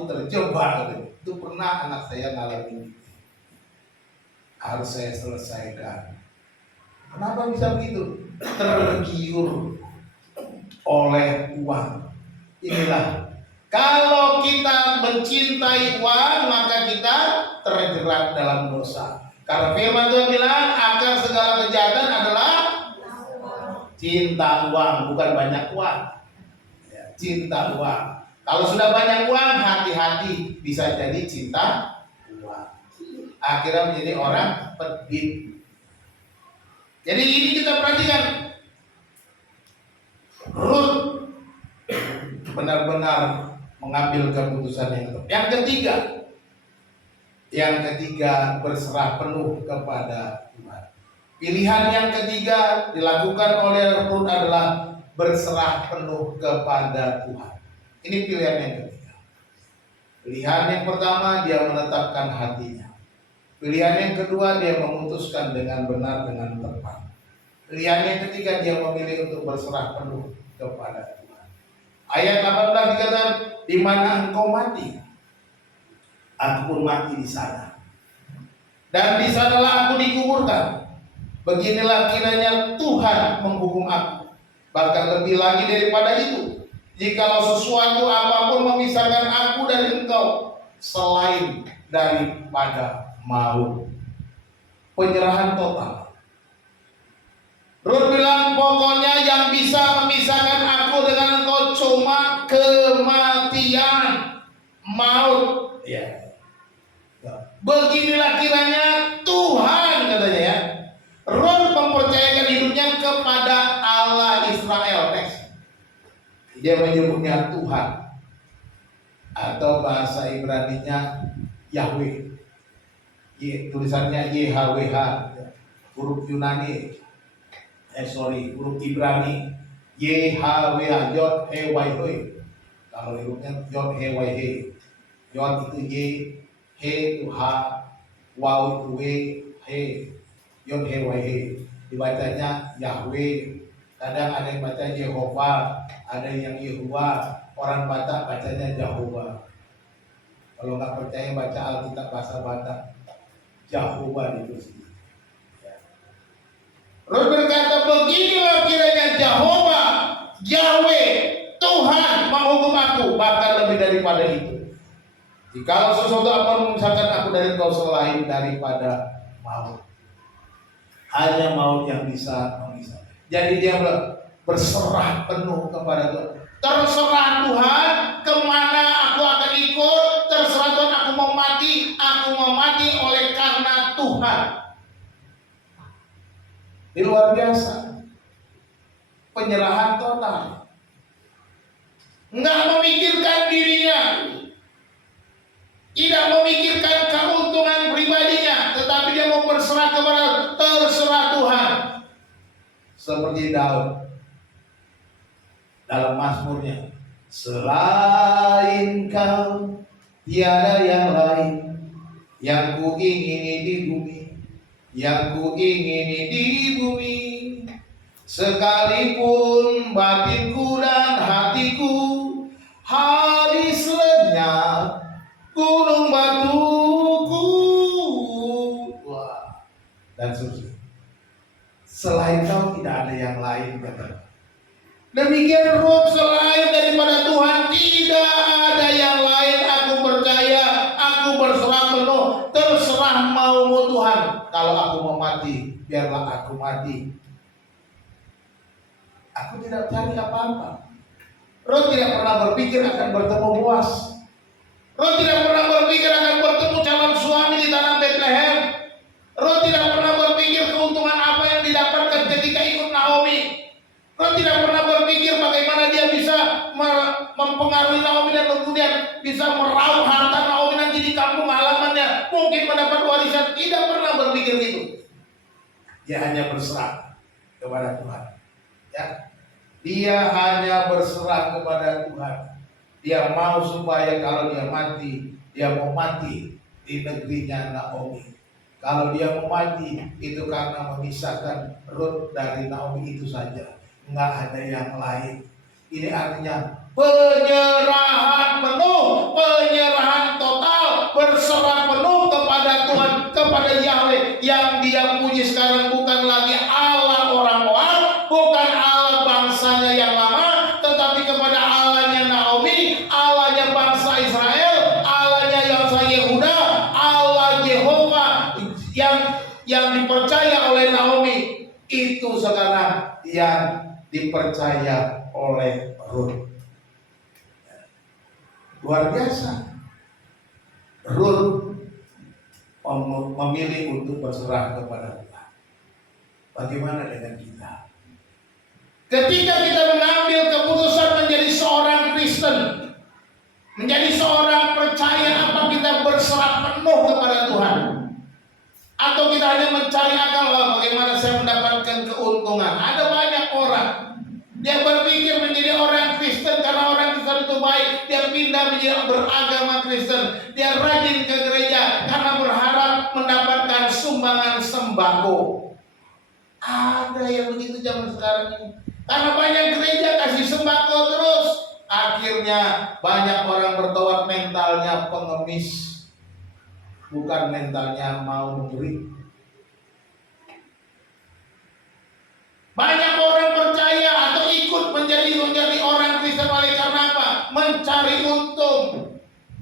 terjebak. Itu pernah anak saya ngalamin. Harus saya selesaikan. Kenapa bisa begitu? Tergiur oleh uang. Inilah, kalau kita mencintai uang, maka kita terjerat dalam dosa. Karena firman Tuhan bilang, akar segala kejahatan adalah cinta uang, bukan banyak uang. Cinta uang. Kalau sudah banyak uang, hati-hati, bisa jadi cinta uang. Akhirnya menjadi orang pedit. Jadi ini kita perhatikan. Ruth benar-benar mengambil keputusan yang tepat. Yang ketiga berserah penuh kepada Tuhan. Pilihan yang ketiga dilakukan oleh Ruth adalah berserah penuh kepada Tuhan. Ini pilihan yang ketiga. Pilihan yang pertama, dia menetapkan hatinya. Pilihan yang kedua, dia memutuskan dengan benar, dengan tepat. Pilihan yang ketiga, dia memilih untuk berserah penuh kepada Tuhan. Ayat 18 dikatakan, di mana engkau mati, aku pun mati di sana. Dan di sanalah aku dikuburkan. Beginilah kiranya Tuhan menghukum aku. Bahkan lebih lagi daripada itu, jikalau sesuatu apapun memisahkan aku dari engkau selain daripada maut. Penyerahan total. Ruth bilang, pokoknya yang bisa memisahkan aku dengan engkau cuma kematian, maut. Ya. Beginilah kiranya Tuhan Dia menyebutnya Tuhan, atau bahasa Ibraninya Yahweh. Tulisannya YHWH, huruf Yunani, huruf Ibrani YHWH, Yod He Wai He. Kalau hurufnya Yod He Wai He, Yod itu Y, He itu H, Waw itu W, He, Yod He Wai He. Dibacanya Yahweh. Kadang ada yang baca Yehova, ada yang Yehuwa. Orang Batak bacanya Jehovah. Kalau nggak percaya baca Alkitab bahasa Batak, Jehovah ditulis. Roh berkata, beginilah kiranya Jehovah, Yahweh, Tuhan menghukum aku, bahkan lebih daripada itu. Jikalau sesuatu akan memisahkan aku dari Engkau selain daripada maut. Hanya maut yang bisa memisahkan. Jadi dia berserah penuh kepada Tuhan. Terserah Tuhan, kemana aku akan ikut. Terserah Tuhan, aku mau mati oleh karena Tuhan. Ini luar biasa. Penyerahan total. Nggak memikirkan dirinya, tidak memikirkan keuntungan pribadinya, tetapi dia mau berserah kepada terserah Tuhan. Seperti Daud dalam Mazmurnya, selain Kau tiada yang lain yang ku ingini di bumi, yang ku ingini di bumi. Sekalipun batinku dan hatiku habis lenyap gunung batuku, dan seterusnya. Selain Kau tidak ada yang lain, kata. Demikian Ruth, selain daripada Tuhan tidak ada yang lain. Aku percaya, aku berserah penuh, terserah maumu Tuhan. Kalau aku mau mati, biarlah aku mati. Aku tidak cari apa-apa. Ruth tidak pernah berpikir akan bertemu Boaz. Ruth tidak pernah berpikir akan bertemu calon suami di tanah Bethlehem. Ruth tidak pernah berpikir keuntungan apa yang didapatkan ketika ikut Naomi. Ruth tidak pernah berpikir bagaimana dia bisa mempengaruhi Naomi dan kemudian bisa meraup harta Naomi nanti di kampung halamannya, mungkin mendapat warisan. Tidak pernah berpikir itu. Dia hanya berserah kepada Tuhan. Ya, dia hanya berserah kepada Tuhan. Dia mau supaya kalau dia mati, dia mau mati di negerinya Naomi. Kalau dia mau mati, itu karena memisahkan Ruth dari Naomi itu saja. Nggak ada yang lain. Ini artinya penyerahan penuh, penyerahan total, berserah penuh kepada Tuhan, kepada Yahweh. Yang dia puji sekarang bukan lagi Allah orang-orang, bukan Allah bangsanya yang lama, tetapi kepada Allahnya Naomi, Allahnya bangsa Israel, Allahnya bangsa Yehuda, Allah Jehovah yang dipercaya oleh Naomi. Itu sekarang yang dipercaya oleh Ruth. Luar biasa. Ruth memilih untuk berserah kepada Tuhan. Bagaimana dengan kita? Ketika kita mengambil keputusan menjadi seorang Kristen, menjadi seorang percaya, apa kita berserah penuh kepada Tuhan? Atau kita hanya mencari akal, bagaimana saya mendapatkan keuntungan? Ada banyak orang, dia berpikir menjadi orang Kristen karena orang Kristen itu baik. Dia pindah menjadi beragama Kristen. Dia rajin ke gereja karena berharap mendapatkan sumbangan sembako. Ada yang begitu zaman sekarang ini. Karena banyak gereja kasih sembako terus, akhirnya banyak orang bertobat, mentalnya pengemis, bukan mentalnya mau memberi. Banyak orang percaya atau ikut menjadi orang Kristen oleh karena apa? Mencari untung.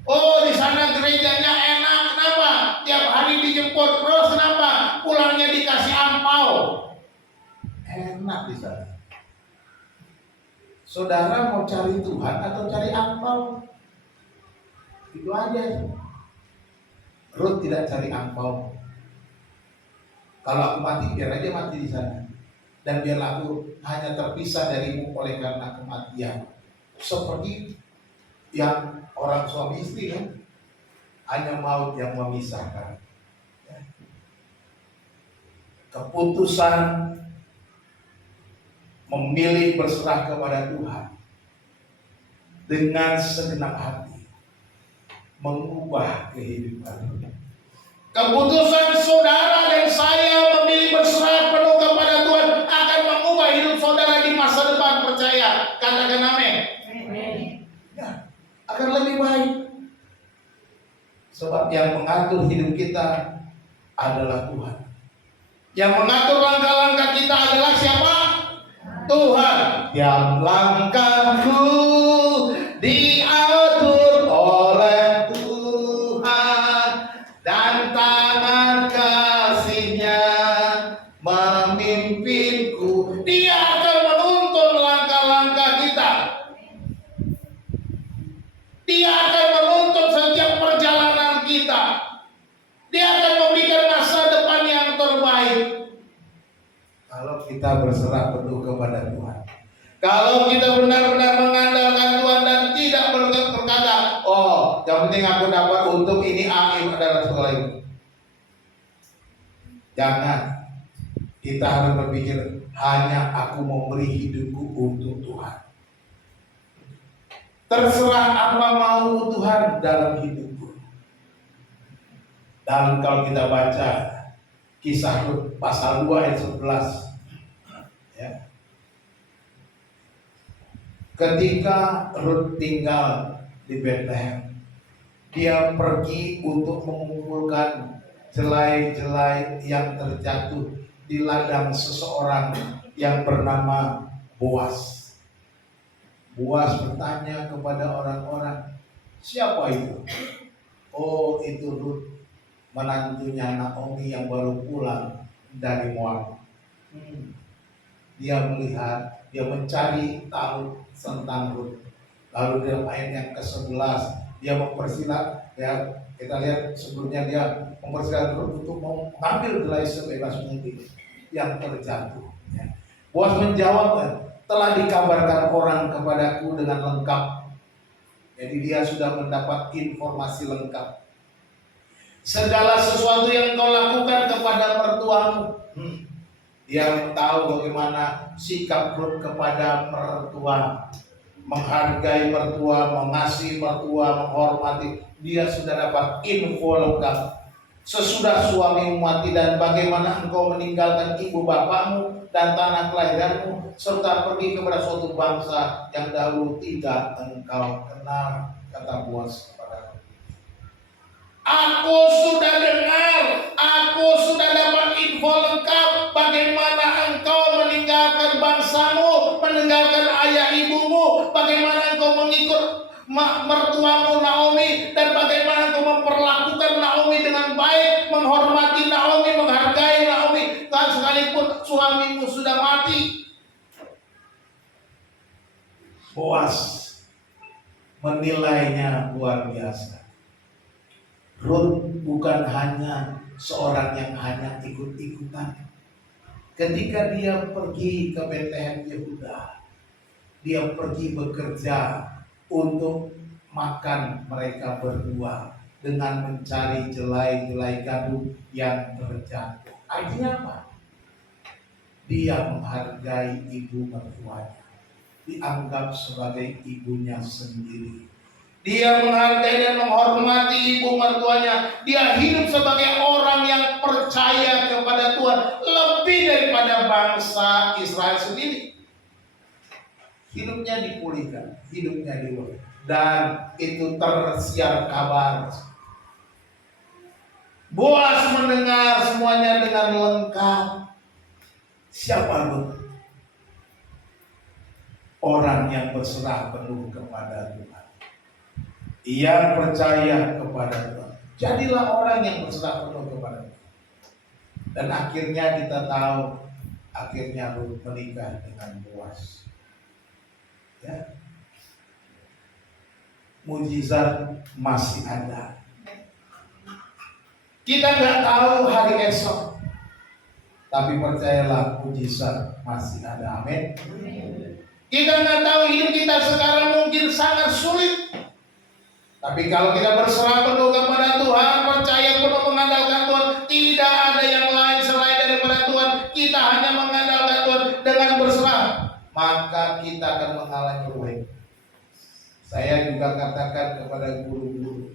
Oh, di sana gerejanya enak, kenapa? Tiap hari dijemput terus, kenapa? Pulangnya dikasih ampau. Enak di sana. Saudara mau cari Tuhan atau cari ampau? Itu aja. Ruth tidak cari ampau. Kalau aku mati, biar aja mati di sana. Dan biarlah aku hanya terpisah darimu oleh karena kematian. seperti yang orang suami istri kan, hanya maut yang memisahkan. Keputusan memilih berserah kepada Tuhan dengan segenap hati mengubah kehidupan. Keputusan saudara dan saya memilih berserah penuh kepada Tuhan akan mengubah hidup saudara di masa depan, percaya. Katakan amin. Ya, akan lebih baik. Sebab yang mengatur hidup kita adalah Tuhan. Yang mengatur langkah-langkah kita adalah siapa? Tuhan. Yang langkahku diatur oleh Tuhan dan tangan kasih-Nya memimpinku. Dia akan menuntun langkah-langkah kita. Dia akan menuntun setiap perjalanan kita. Dia akan memberikan masa depan yang terbaik. Kalau kita berserah penuh kepada Tuhan. Kalau kita benar-benar mengandalkan Tuhan dan tidak berkata, oh, yang penting aku dapat untung ini A, adalah sekolah ini. Jangan. Kita harus berpikir, hanya aku memberi hidupku untuk Tuhan. Terserah apa mau Tuhan dalam hidupku. Dan kalau kita baca Kisah Rut pasal 2 ayat 11, ya. Ketika Rut tinggal di Bethlehem, dia pergi untuk mengumpulkan jelai-jelai yang terjatuh di ladang seseorang yang bernama Boas. Boas bertanya kepada orang-orang, siapa itu? Oh, itu Rut, menantunya Naomi yang baru pulang dari Moab. Dia melihat, dia mencari tahu tentang Rut. Lalu dalam ayat yang ke-11 dia mempersilahkan, ya, kita lihat sebelumnya dia mempersilahkan Rut untuk mengambil jelai sebebas mungkin yang terjatuh. Ya. Boas menjawab, telah dikabarkan orang kepadaku dengan lengkap. Jadi dia sudah mendapat informasi lengkap. Segala sesuatu yang kau lakukan kepada mertuamu. Dia tahu bagaimana sikap Rut kepada mertua, menghargai mertua, mengasihi mertua, menghormati. Dia sudah dapat info lengkap. Sesudah suamimu mati dan bagaimana engkau meninggalkan ibu bapakmu dan tanah kelahiranmu serta pergi kepada suatu bangsa yang dahulu tidak engkau kenal, kata Boas kepada Rut. Aku sudah dengar, aku sudah dapat info lengkap bagaimana engkau meninggalkan bangsamu, meninggalkan ayah ibumu, bagaimana engkau mengikut mertuamu Naomi, dan bagaimana engkau memperlakukan Naomi dengan baik, menghormati Naomi, menghargai Naomi, dan sekalipun suamimu sudah mati. Boas menilainya luar biasa. Rut bukan hanya seorang yang hanya ikut-ikutan. Ketika dia pergi ke Bethlehem Yehuda, dia pergi bekerja untuk makan mereka berdua dengan mencari jelai-jelai gadung yang terjatuh. Artinya apa? Dia menghargai ibu mertuanya, dianggap sebagai ibunya sendiri. Dia menghargai dan menghormati ibu mertuanya. Dia hidup sebagai orang yang percaya kepada Tuhan lebih daripada bangsa Israel sendiri. Hidupnya dipulihkan, hidupnya diubah, dan itu tersiar kabar. Boas mendengar semuanya dengan lengkap. Siapa Rut? Orang yang berserah penuh kepada Tuhan, yang percaya kepada Tuhan. Jadilah orang yang berserah penuh kepada Tuhan. Dan akhirnya kita tahu, akhirnya Rut menikah dengan Boas. Ya. Mujizat masih ada. Kita nggak tahu hari esok, tapi percayalah mujizat masih ada. Amin. Kita nggak tahu hidup kita sekarang mungkin sangat sulit. Tapi kalau kita berserah penuh kepada Tuhan, percaya penuh mengandalkan Tuhan, tidak ada yang lain selain daripada Tuhan. Kita hanya mengandalkan Tuhan dengan berserah, maka kita akan mengalami perubahan. Saya juga katakan kepada guru-guru,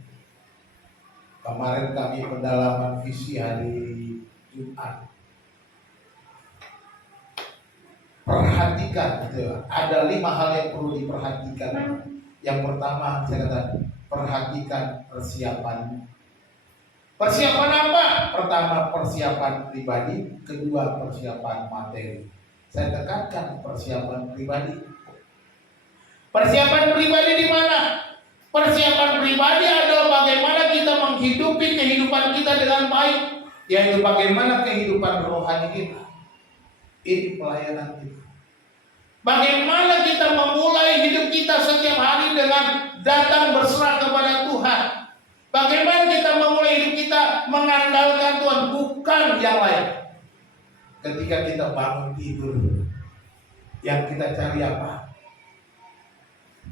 kemarin kami pendalaman visi hari Jumat. Perhatikan, gitu. Ada 5 hal yang perlu diperhatikan. Yang pertama, saya katakan, perhatikan persiapan. Persiapan apa? Pertama, persiapan pribadi. Kedua, persiapan materi. Saya tekankan persiapan pribadi. Persiapan pribadi di mana? Persiapan pribadi adalah bagaimana kita menghidupi kehidupan kita dengan baik, yaitu bagaimana kehidupan rohani kita. Ini pelayanan kita. Bagaimana kita memulai hidup kita setiap hari dengan datang berserah kepada Tuhan. Bagaimana kita memulai hidup kita mengandalkan Tuhan, bukan yang lain. Ketika kita bangun tidur, yang kita cari apa?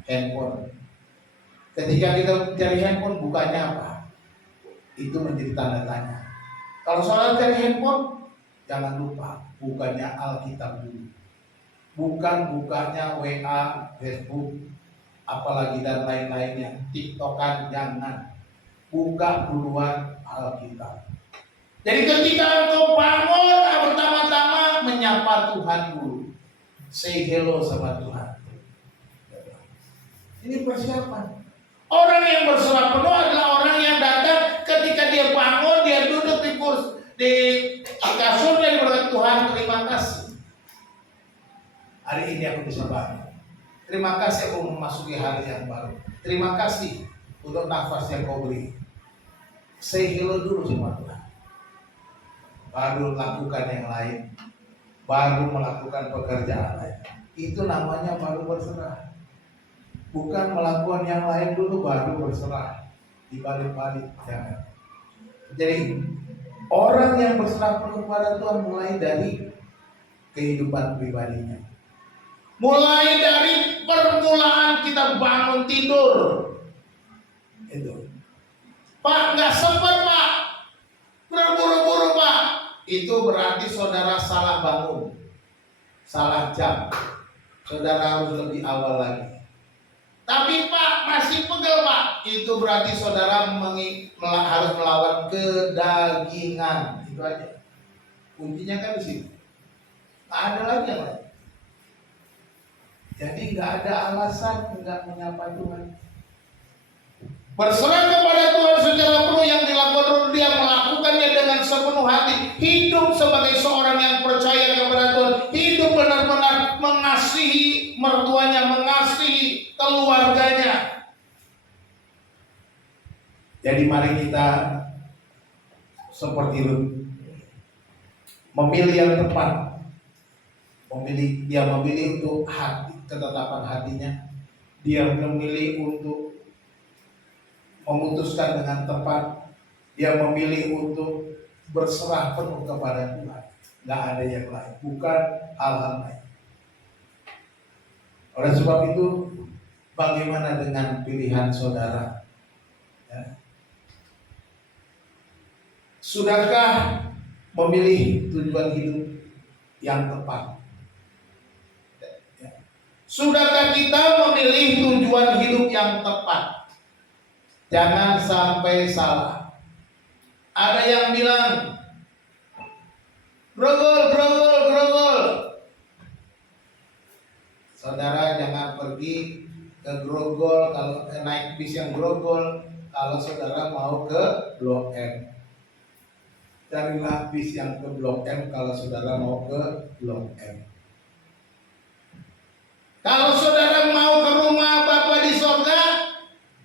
Handphone. Ketika kita cari handphone, bukannya apa? Itu menjadi tanda tanya. Kalau soal cari handphone, jangan lupa, bukannya Alkitab dulu. Bukan bukanya WA, Facebook, apalagi dan lain-lainnya, TikTokan, jangan. Buka duluan Alkitab. Jadi ketika engkau bangun, pertama-tama menyapa Tuhan dulu. Say hello sama Tuhan. Ini persiapan. Orang yang berserah penuh adalah orang yang datang ketika dia bangun, dia duduk di kasurnya, dia berkata, Tuhan terima kasih. Hari ini aku bisa bangun. Terima kasih aku memasuki hari yang baru. Terima kasih untuk nafas yang kau beri. Say hello dulu sama Tuhan. Baru lakukan yang lain. Baru melakukan pekerjaan lain. Itu namanya baru berserah. Bukan melakukan yang lain dulu baru berserah. Dibalik-balik, jangan. Jadi orang yang berserah penuh kepada Tuhan mulai dari kehidupan pribadinya. Mulai dari permulaan kita bangun tidur. Itu. Pak, nggak sempat Pak. Berburu-buru Pak. Itu berarti saudara salah bangun. Salah jam. Saudara harus lebih awal lagi. Tapi Pak masih pegel Pak. Itu berarti saudara harus melawan kedagingan. Itu aja. Kuncinya kan di situ. Nggak ada lagi yang lain. Jadi nggak ada alasan nggak menyapa Tuhan. Berserah kepada Tuhan secara penuh yang dilakukan, dia melakukannya dengan sepenuh hati. Hidup sebagai seorang yang percaya kepada Tuhan. Hidup benar-benar mengasihi mertuanya, mengasihi keluarganya. Jadi mari kita seperti Rut, memilih yang tepat. Dia memilih untuk hati, ketetapan hatinya. Dia memilih untuk memutuskan dengan tepat. Dia memilih untuk berserah penuh kepada Tuhan. Gak ada yang lain, bukan hal-hal lain. Oleh sebab itu, bagaimana dengan pilihan saudara? Ya. Sudahkah memilih tujuan hidup yang tepat? Sudahkah kita memilih tujuan hidup yang tepat? Jangan sampai salah. Ada yang bilang, grogol. Saudara jangan pergi ke Grogol kalau naik bis yang Grogol kalau saudara mau ke Blok M. Carilah bis yang ke Blok M kalau saudara mau ke Blok M. Kalau saudara mau ke rumah Bapa di sorga,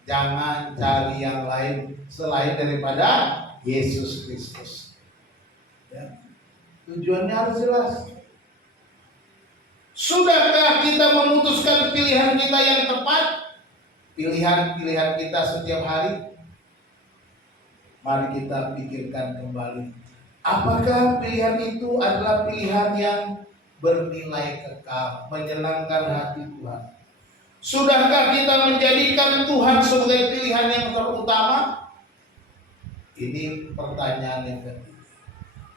jangan cari yang lain selain daripada Yesus Kristus. Ya. Tujuannya harus jelas. Sudahkah kita memutuskan pilihan kita yang tepat? Pilihan-pilihan kita setiap hari? Mari kita pikirkan kembali. Apakah pilihan itu adalah pilihan yang bernilai kekal, menyenangkan hati Tuhan. Sudahkah kita menjadikan Tuhan sebagai pilihan yang terutama? Ini pertanyaan yang ketiga.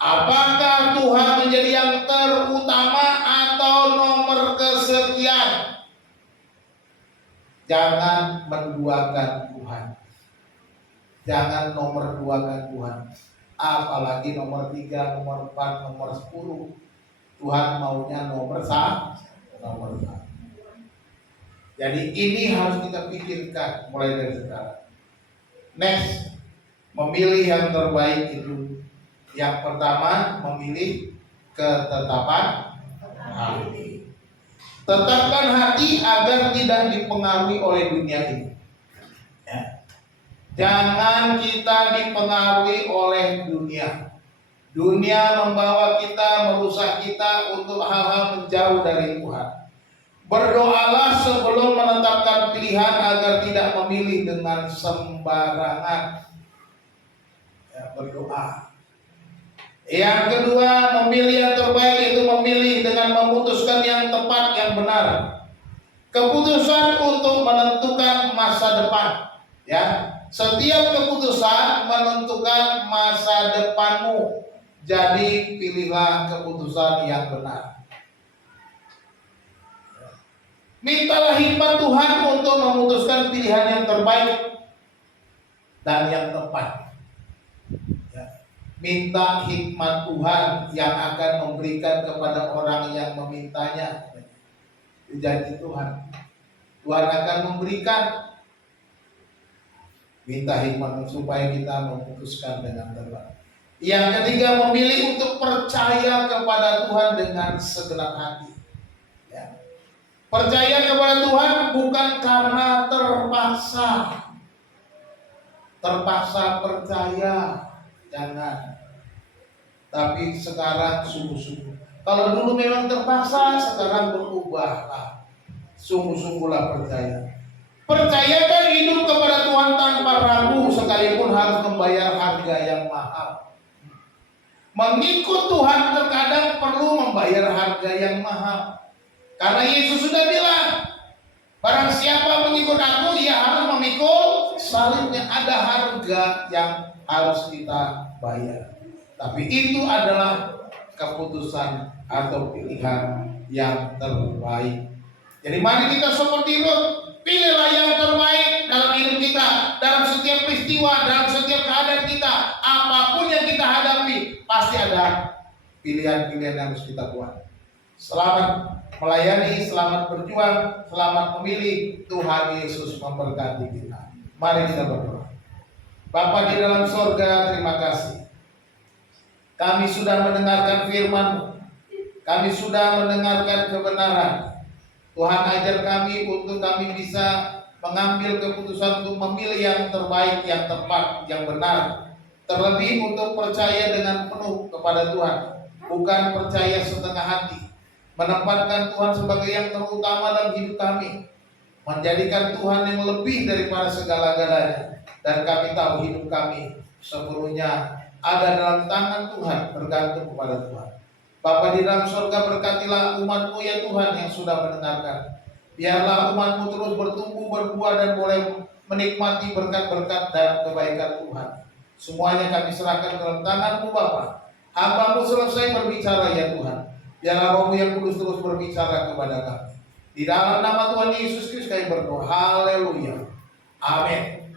Apakah Tuhan menjadi yang terutama atau nomor kesekian? Jangan menduakan Tuhan. Jangan nomor duakan Tuhan. Apalagi nomor 3, nomor 4, nomor 10. Tuhan maunya nomor 1. Jadi ini harus kita pikirkan mulai dari sekarang. Next, memilih yang terbaik itu. Yang pertama, memilih ketetapan hati. Tetapkan hati agar tidak dipengaruhi oleh dunia ini. Ya. Jangan kita dipengaruhi oleh dunia. Dunia membawa kita, merusak kita untuk hal-hal menjauh dari Tuhan. Berdoalah sebelum menetapkan pilihan agar tidak memilih dengan sembarangan. Ya, berdoa. Yang kedua, memilih yang terbaik itu memilih dengan memutuskan yang tepat, yang benar. Keputusan untuk menentukan masa depan. Ya, setiap keputusan menentukan masa depanmu. Jadi pilihlah keputusan yang benar. Mintalah hikmat Tuhan untuk memutuskan pilihan yang terbaik dan yang tepat. Ya. Minta hikmat Tuhan yang akan memberikan kepada orang yang memintanya. Janji Tuhan. Tuhan akan memberikan. Minta hikmat supaya kita memutuskan dengan tepat. Yang ketiga, memilih untuk percaya kepada Tuhan dengan segenap hati. Ya. Percaya kepada Tuhan bukan karena terpaksa. Terpaksa percaya, jangan. Tapi sekarang sungguh-sungguh. Kalau dulu memang terpaksa, sekarang berubahlah. Sungguh-sungguhlah percaya. Percayakan hidup kepada Tuhan tanpa ragu, sekalipun harus membayar harga yang mahal. Mengikut Tuhan terkadang perlu membayar harga yang mahal. Karena Yesus sudah bilang, barang siapa mengikut aku, ia harus memikul salibnya. Ada harga yang harus kita bayar. Tapi itu adalah keputusan atau pilihan yang terbaik. Jadi mari kita seperti Lut, pilihlah yang terbaik dalam hidup kita, dalam setiap peristiwa, dalam setiap keadaan kita, apapun yang kita hadapi, pasti ada pilihan-pilihan yang harus kita buat. Selamat melayani, selamat berjuang, selamat memilih. Tuhan Yesus memberkati kita. Mari kita berdoa. Bapa di dalam sorga, terima kasih. Kami sudah mendengarkan firman-Mu. Kami sudah mendengarkan kebenaran. Tuhan ajar kami untuk kami bisa mengambil keputusan untuk memilih yang terbaik, yang tepat, yang benar. Terlebih untuk percaya dengan penuh kepada Tuhan, bukan percaya setengah hati. Menempatkan Tuhan sebagai yang terutama dalam hidup kami, menjadikan Tuhan yang lebih daripada segala-galanya. Dan kami tahu hidup kami sepenuhnya ada dalam tangan Tuhan, bergantung kepada Tuhan. Bapa di dalam surga, berkatilah umat-Mu ya Tuhan yang sudah mendengarkan. Biarlah umat-Mu terus bertumbuh, berbuah, dan boleh menikmati berkat-berkat dan kebaikan Tuhan. Semuanya kami serahkan ke dalam tangan-Mu Bapa. Hamba-Mu selesai berbicara ya Tuhan. Biarlah Roh-Mu yang kudus terus berbicara kepada kami. Di dalam nama Tuhan Yesus Kristus kami berdoa. Haleluya. Amin.